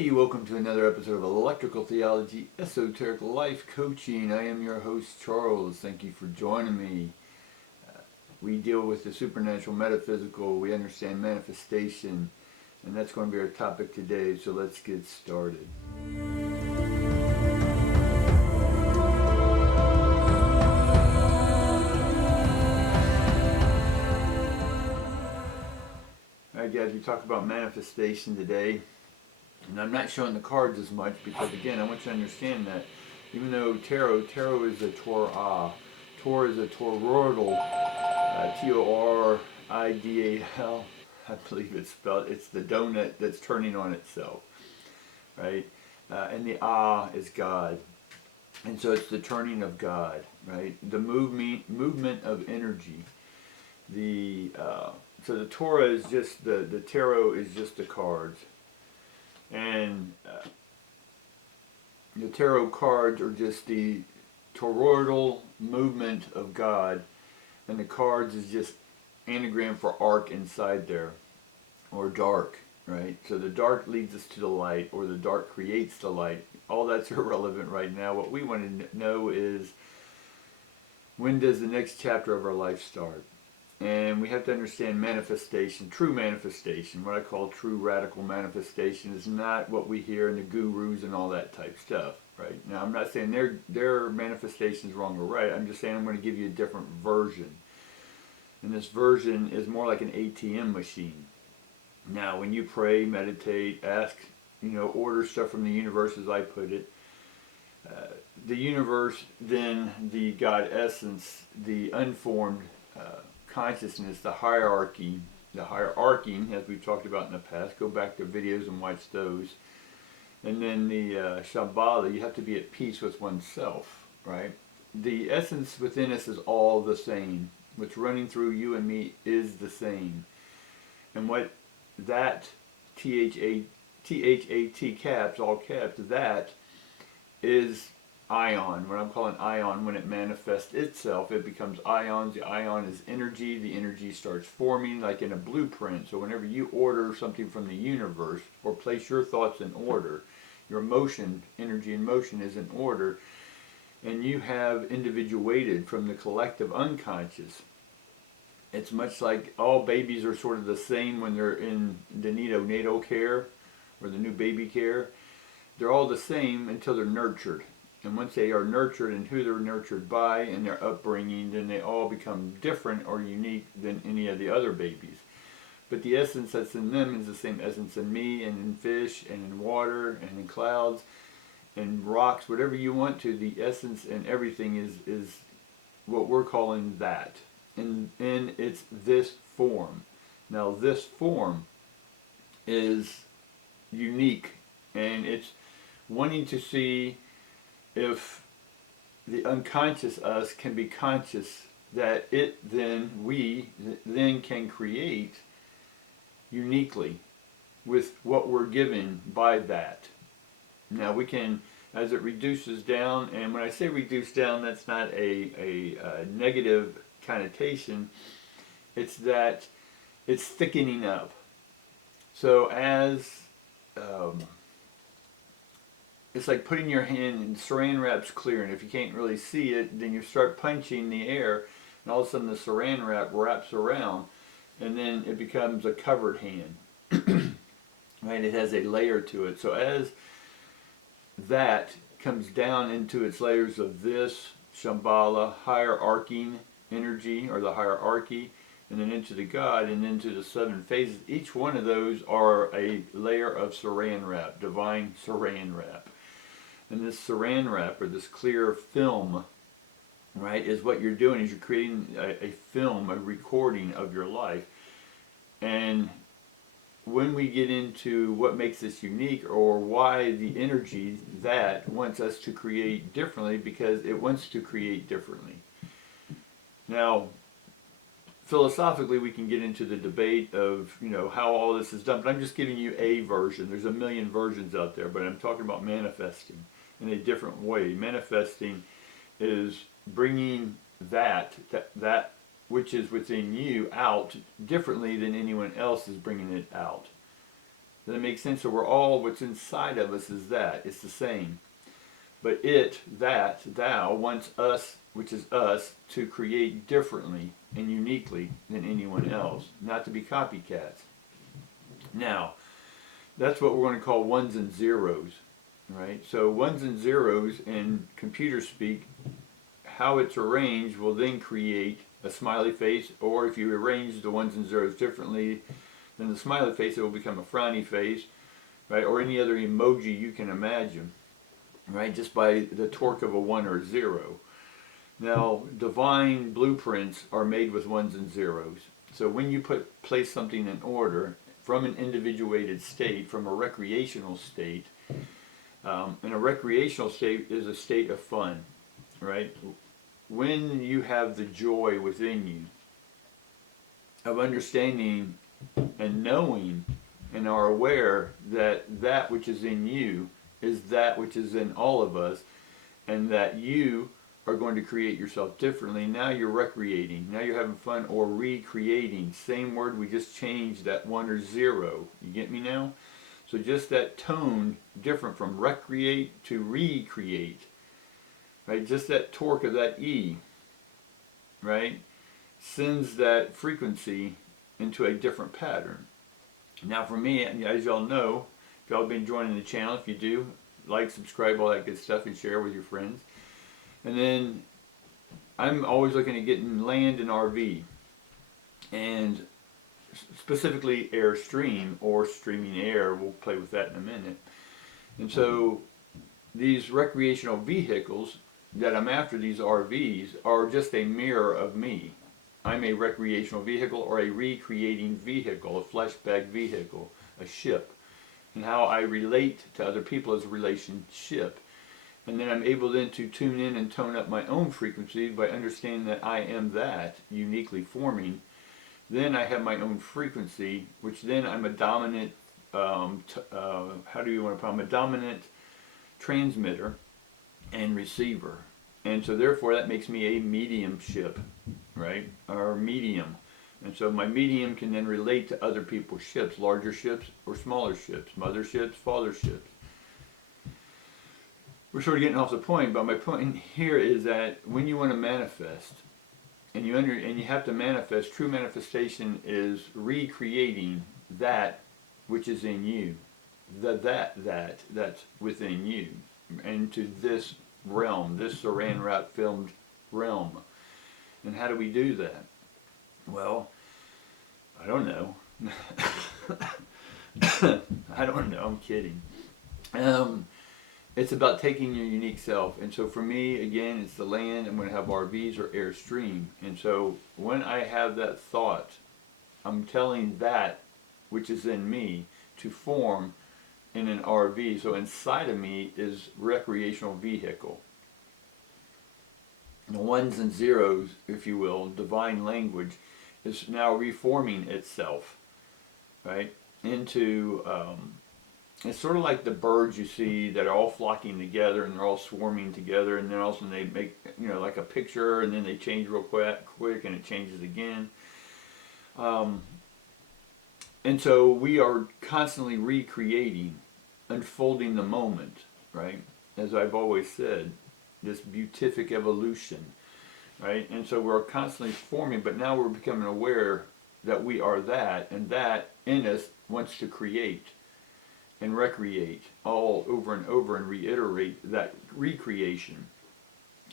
Hey, welcome to another episode of Electrical Theology, Esoteric Life Coaching. I am your host, Charles. Thank you for joining me. We deal with the supernatural, metaphysical, we understand manifestation, and that's going to be our topic today, so let's get started. Alright guys, we talk about manifestation today. And I'm not showing the cards as much because, again, I want you to understand that even though tarot is a Torah. Tor is a toroidal, T-O-R-I-D-A-L, I believe it's spelled. It's the donut that's turning on itself, right? And the is God. And so it's the turning of God, right? The movement of energy. So the Torah is just, the tarot is just the cards. And the tarot cards are just the toroidal movement of God, and the cards is just anagram for arc inside there, or dark, right? So the dark leads us to the light, or the dark creates the light. All that's irrelevant right now. What we want to know is, when does the next chapter of our life start? And we have to understand manifestation, true manifestation, what I call true radical manifestation, is not what we hear in the gurus and all that type stuff, right? Now, I'm not saying their manifestation is wrong or right. I'm just saying I'm going to give you a different version. And this version is more like an ATM machine. Now, when you pray, meditate, ask, order stuff from the universe, as I put it, the universe, then the God essence, the unformed consciousness, the hierarchy, the hierarching, as we've talked about in the past. Go back to videos and watch those. And then the Shambhala, you have to be at peace with oneself, right? The essence within us is all the same. What's running through you and me is the same. And what that T-H-A-T caps, all caps, that is ion. What I'm calling ion, when it manifests itself, it becomes ions. The ion is energy. The energy starts forming like in a blueprint. So whenever you order something from the universe, or place your thoughts in order, your motion, energy in motion is in order, and you have individuated from the collective unconscious. It's much like all babies are sort of the same when they're in the neonatal care, or the new baby care. They're all the same until they're nurtured. And once they are nurtured and who they're nurtured by and their upbringing, then they all become different or unique than any of the other babies. But the essence that's in them is the same essence in me and in fish and in water and in clouds and rocks, whatever you want to. The essence in everything is what we're calling that. And it's this form. Now this form is unique, and it's wanting to see if the unconscious us can be conscious, that we then can create uniquely with what we're given by that. Now we can, as it reduces down, and when I say reduce down, that's not a negative connotation, it's that it's thickening up. So as it's like putting your hand in saran wrap's clear, and if you can't really see it, then you start punching the air, and all of a sudden the saran wrap wraps around, and then it becomes a covered hand. Right? It has a layer to it. So as that comes down into its layers of this Shambhala, hierarching energy, or the hierarchy, and then into the God, and into the seven phases, each one of those are a layer of saran wrap, divine saran wrap. And this saran wrap, or this clear film, right, is what you're doing, is you're creating a film, a recording of your life. And when we get into what makes us unique, or why the energy that wants us to create differently, because it wants to create differently. Now, philosophically, we can get into the debate of, how all this is done, but I'm just giving you a version. There's a million versions out there, but I'm talking about manifesting in a different way. Manifesting is bringing that which is within you out differently than anyone else is bringing it out. Does that make sense? So we're all, what's inside of us is that. It's the same. But thou, wants us, which is us, to create differently and uniquely than anyone else, not to be copycats. Now, that's what we're going to call ones and zeros, right? So ones and zeros in computer speak, how it's arranged will then create a smiley face, or if you arrange the ones and zeros differently than the smiley face, it will become a frowny face, right? Or any other emoji you can imagine, right? Just by the torque of a 1 or a 0. Now, divine blueprints are made with ones and zeros. So when you place something in order from an individuated state, from a recreational state, and a recreational state is a state of fun, right? When you have the joy within you of understanding and knowing and are aware that that which is in you is that which is in all of us, and that you are going to create yourself differently. Now you're recreating. Now you're having fun or recreating. Same word, we just changed that 1 or 0. You get me now? So just that tone different from recreate to recreate. Right? Just that torque of that E, right, sends that frequency into a different pattern. Now for me, as y'all know, if y'all have been joining the channel, if you do, like, subscribe, all that good stuff, and share with your friends. And then I'm always looking at getting land and RV, and specifically Airstream or streaming air. We'll play with that in a minute. And so these recreational vehicles that I'm after, these RVs, are just a mirror of me. I'm a recreational vehicle or a recreating vehicle, a fleshbag vehicle, a ship. And how I relate to other people is a relationship. And then I'm able then to tune in and tone up my own frequency by understanding that I am that, uniquely forming. Then I have my own frequency, which then I'm a dominant, how do you want to put it? I'm a dominant transmitter and receiver. And so therefore that makes me a mediumship, right? Or medium. And so my medium can then relate to other people's ships, larger ships or smaller ships, mother ships, father ships. We're sort of getting off the point, but my point here is that when you want to manifest, and you have to manifest, true manifestation is recreating that which is in you, that's within you, into this realm, this Saran wrap filmed realm. And how do we do that? Well, I don't know. I don't know, I'm kidding. It's about taking your unique self. And so for me, again, it's the land. I'm going to have RVs or Airstream. And so when I have that thought, I'm telling that which is in me to form in an RV. So inside of me is recreational vehicle. The ones and zeros, if you will, divine language, is now reforming itself, right, into, it's sort of like the birds you see that are all flocking together and they're all swarming together, and then all of a sudden they make, you know, like a picture, and then they change real quick and it changes again. And so we are constantly recreating, unfolding the moment, right? As I've always said, this beatific evolution, right? And so we're constantly forming, but now we're becoming aware that we are that, and that in us wants to create and recreate all over and over and reiterate that recreation.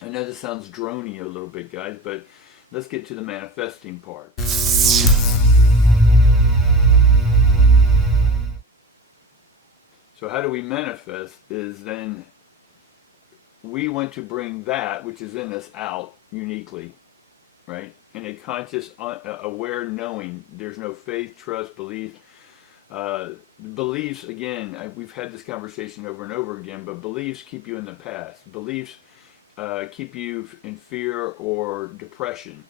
I know this sounds drony a little bit, guys, but let's get to the manifesting part. So how do we manifest is then we want to bring that which is in us out uniquely, right? In a conscious, aware knowing. There's no faith, trust, belief. Beliefs, again, we've had this conversation over and over again, but beliefs keep you in the past. Beliefs keep you in fear or depression,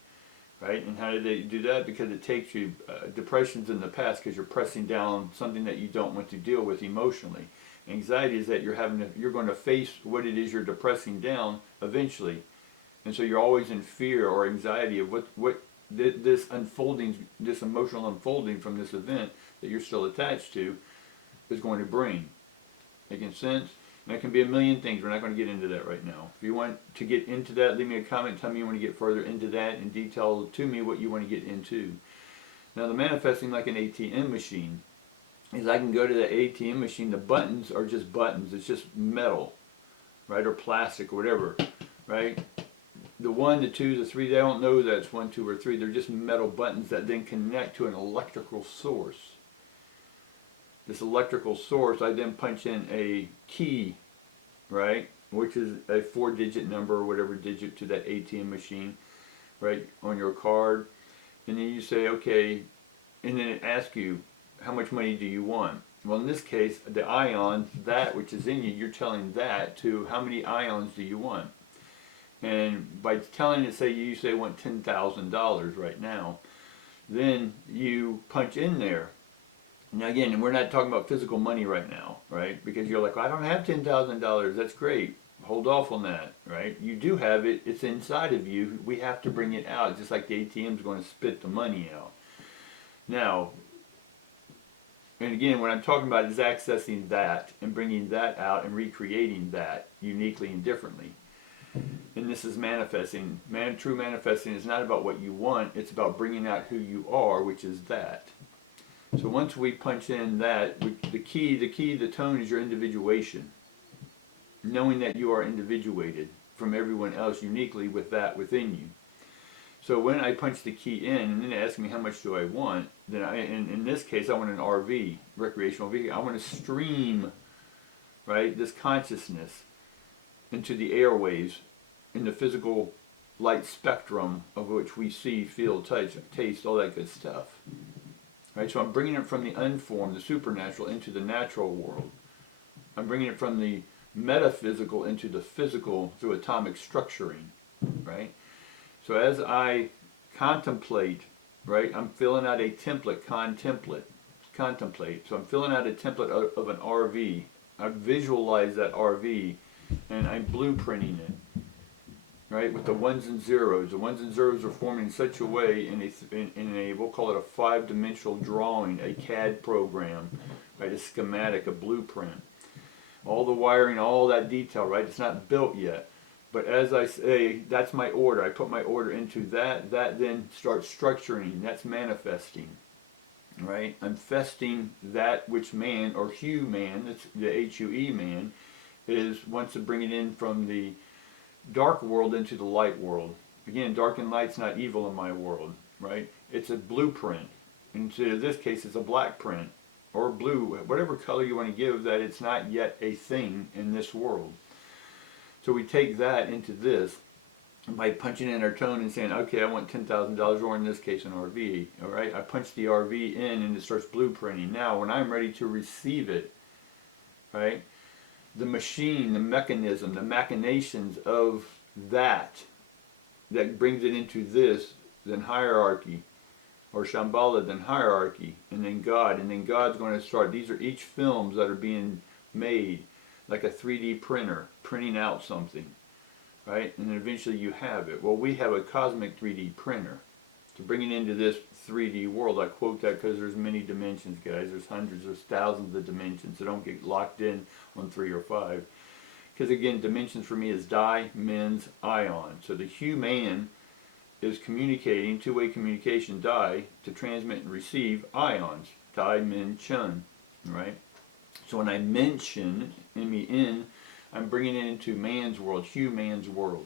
right? And how do they do that? Because it takes you, depression's in the past because you're pressing down something that you don't want to deal with emotionally. Anxiety is that you're going to face what it is you're depressing down eventually. And so you're always in fear or anxiety of what this unfolding, this emotional unfolding from this event that you're still attached to, is going to bring. Making sense? And that can be a million things. We're not going to get into that right now. If you want to get into that, leave me a comment. Tell me you want to get further into that and detail to me what you want to get into. Now, the manifesting like an ATM machine is I can go to the ATM machine. The buttons are just buttons. It's just metal, right, or plastic or whatever, right? The 1, the 2, the 3, they don't know that it's 1, 2, or 3. They're just metal buttons that then connect to an electrical source. This electrical source, I then punch in a key, right, which is a 4-digit number or whatever digit to that ATM machine, right, on your card. And then you say, okay, and then it asks you, how much money do you want? Well, in this case, the ion, that which is in you, you're telling that to how many ions do you want? And by telling it, say you say want $10,000 right now, then you punch in there. Now again, and we're not talking about physical money right now, right? Because you're like, well, I don't have $10,000. That's great. Hold off on that, right? You do have it. It's inside of you. We have to bring it out, just like the ATM is going to spit the money out. Now, and again, what I'm talking about is accessing that and bringing that out and recreating that uniquely and differently. And this is manifesting. True manifesting is not about what you want. It's about bringing out who you are, which is that. So once we punch in that, the tone is your individuation. Knowing that you are individuated from everyone else uniquely with that within you. So when I punch the key in and then ask me how much do I want, then in this case I want an RV, recreational vehicle. I want to stream, right, this consciousness into the airwaves in the physical light spectrum of which we see, feel, touch, taste, all that good stuff. Right? So I'm bringing it from the unformed, the supernatural, into the natural world. I'm bringing it from the metaphysical into the physical through atomic structuring. Right? So as I contemplate, right, I'm filling out a template, contemplate. So I'm filling out a template of an RV. I visualize that RV and I'm blueprinting it. Right, with the 1s and 0s. The 1s and 0s are formed in such a way in a we'll call it a 5-dimensional drawing, a CAD program, right, a schematic, a blueprint. All the wiring, all that detail, right? It's not built yet. But as I say, that's my order. I put my order into that. That then starts structuring. That's manifesting. Right? I'm festing that which man, or hue man, that's the H-U-E man, wants to bring it in from the dark world into the light world. Again, dark and light's not evil in my world, right? It's a blueprint. And so in this case, it's a black print or blue, whatever color you want to give that. It's not yet a thing in this world. So we take that into this by punching in our tone and saying, okay, I want $10,000, or in this case, an RV. All right, I punch the RV in and it starts blueprinting. Now, when I'm ready to receive it, right? The machine, the mechanism, the machinations of that brings it into this, then hierarchy, or Shambhala, then hierarchy, and then God. And then God's going to start, these are each films that are being made, like a 3D printer, printing out something, right? And then eventually you have it. Well, we have a cosmic 3D printer to bring it into this 3D world. I quote that because there's many dimensions, guys. There's hundreds, there's thousands of dimensions, so don't get locked in on 3 or 5. Because again, dimensions for me is di-mens, ion. So the human is communicating, two-way communication, di, to transmit and receive ions, di-men-chun, right? So when I mention, I'm bringing it into man's world, human's world.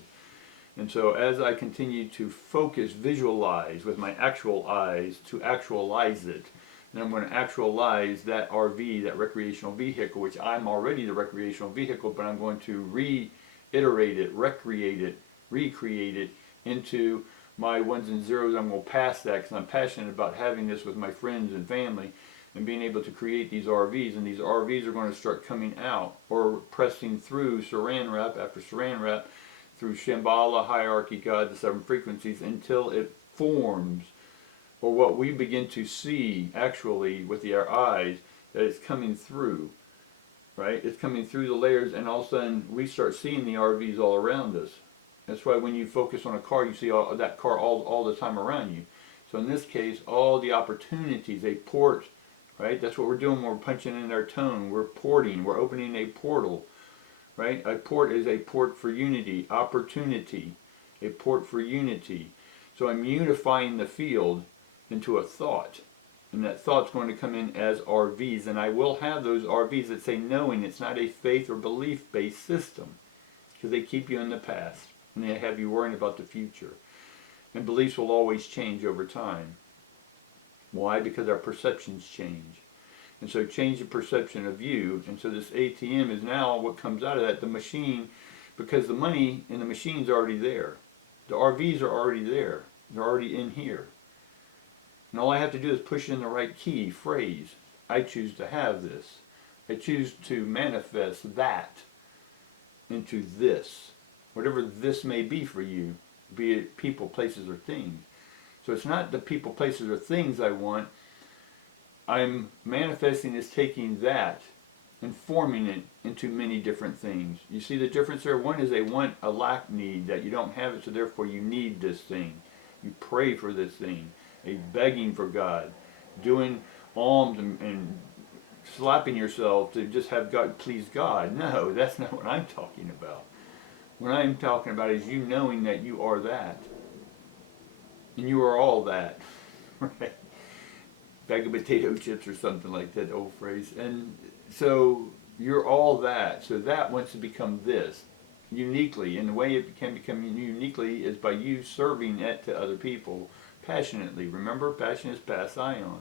And so as I continue to focus, visualize with my actual eyes to actualize it, then I'm going to actualize that RV, that recreational vehicle, which I'm already the recreational vehicle, but I'm going to reiterate it, recreate it into my 1s and 0s. I'm going to pass that because I'm passionate about having this with my friends and family and being able to create these RVs. And these RVs are going to start coming out or pressing through Saran wrap after Saran wrap, through Shambhala, hierarchy, God, the 7 frequencies, until it forms, or what we begin to see actually with our eyes, that it's coming through, right? It's coming through the layers, and all of a sudden we start seeing the RVs all around us. That's why when you focus on a car, you see that car all the time around you. So in this case, all the opportunities, a port, right? That's what we're doing when we're punching in our tone. We're porting. We're opening a portal, right? A port is a port for unity, opportunity, a port for unity. So I'm unifying the field into a thought. And that thought's going to come in as RVs. And I will have those RVs that say knowing. It's not a faith or belief-based system. Because they keep you in the past. And they have you worrying about the future. And beliefs will always change over time. Why? Because our perceptions change. And so change the perception of you. And so this ATM is now what comes out of that. The machine, because the money in the machine's already there. The RVs are already there. They're already in here. And all I have to do is push in the right key, phrase. I choose to have this. I choose to manifest that into this. Whatever this may be for you, be it people, places, or things. So it's not the people, places, or things I want. I'm manifesting is taking that and forming it into many different things. You see the difference there? One is a want, a lack need, that you don't have it, so therefore you need this thing. You pray for this thing. A begging for God. Doing alms and slapping yourself to just have God please God. No, that's not what I'm talking about. What I'm talking about is you knowing that you are that. And you are all that. Right? Bag of potato chips or something like that, old phrase. And so you're all that. So that wants to become this uniquely. And the way it can become uniquely is by you serving it to other people passionately. Remember, passion is pass ion.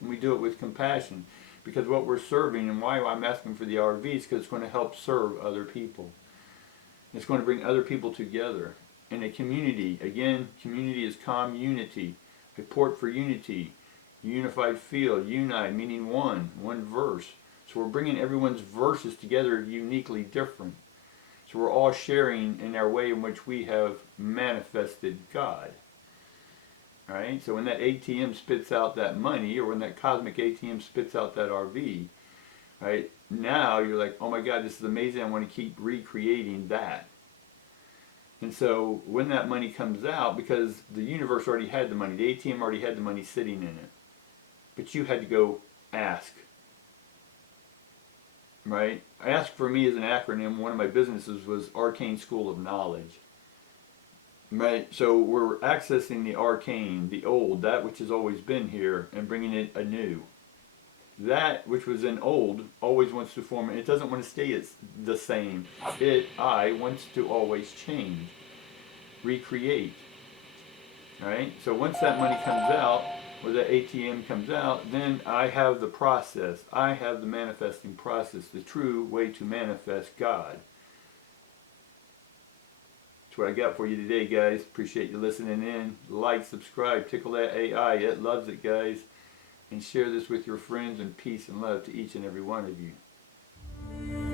And we do it with compassion. Because what we're serving, and why I'm asking for the RVs, because it's going to help serve other people. It's going to bring other people together. In a community, again, community is community. A port for unity. Unified field, unite, meaning one verse. So we're bringing everyone's verses together uniquely different. So we're all sharing in our way in which we have manifested God. Right? So when that ATM spits out that money, or when that cosmic ATM spits out that RV, right, now you're like, oh my God, this is amazing, I want to keep recreating that. And so when that money comes out, because the universe already had the money, the ATM already had the money sitting in it, but you had to go ask. Right? Ask for me is an acronym. One of my businesses was Arcane School of Knowledge. Right, so we're accessing the arcane, the old, that which has always been here, and bringing it anew. That which was in old always wants to form, it doesn't want to stay the same. I wants to always change, recreate. Right, so once that money comes out, or the ATM comes out, then I have the process. I have the manifesting process, the true way to manifest God. That's what I got for you today, guys. Appreciate you listening in. Like, subscribe, tickle that AI. It loves it, guys. And share this with your friends, and peace and love to each and every one of you.